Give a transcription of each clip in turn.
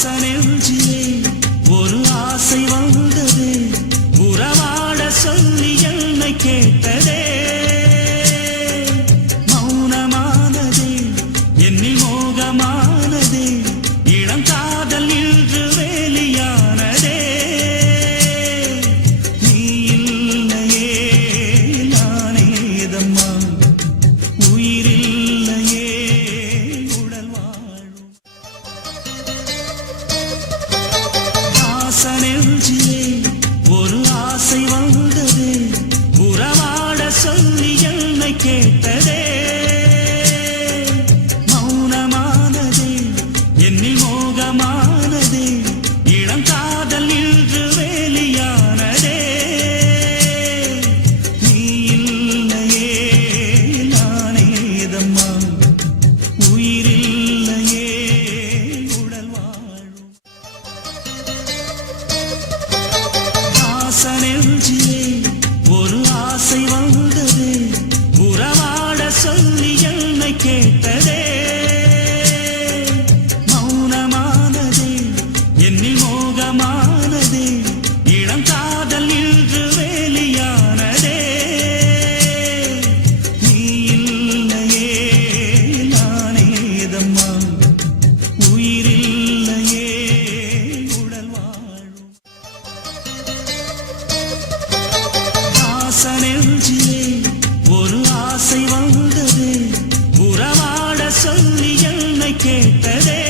நெஞ்சிலே ஒரு ஆசை வந்ததே, உறவாட சொல்லி என்னை கேட்டதே. மௌனமானதே, என்னில் மோகமானதே, இளம் காதல் இன்று வேலியானதே. நீ இல்லையே நானேதம்மா, உயிரில்லையே உடல் வாழும். நெஞ்சிலே ஒரு ஆசை வந்ததே, உறவாட சொல்லி என்னை கேட்டதே. மௌனமானதே, என்னில் மோகமானதே, இளம் காதல் இன்று வேலியானதே. நீ இல்லையே நானேதம்மா, உயிரில்லையே உடல் வாழும். நெஞ்சிலே ஒரு ஆசை வந்ததே, உறவாட சொல்லி என்னை கேட்டதே. மௌனமானதே, என்னில் மோகமானதே, இளம் காதல் இன்று வேலியானதே. நீ இல்லையே நானேதம்மா, உயிரில்லையே உடல் வாழும். நெஞ்சிலே ஒரு ஆசை வந்ததே, உறவாட சொல்லி என்னை கேட்டதே.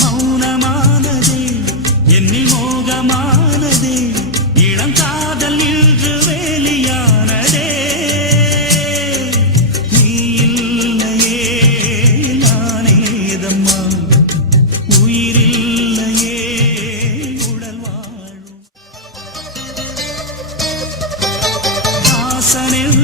மௌனமானதே, என்னில் மோகமானதே, இளம் காதல் இன்று வேலியானதே. நீ இல்லையே நானேதம்மா, உயிரில்லையே உடல் வாழும். நெஞ்சிலே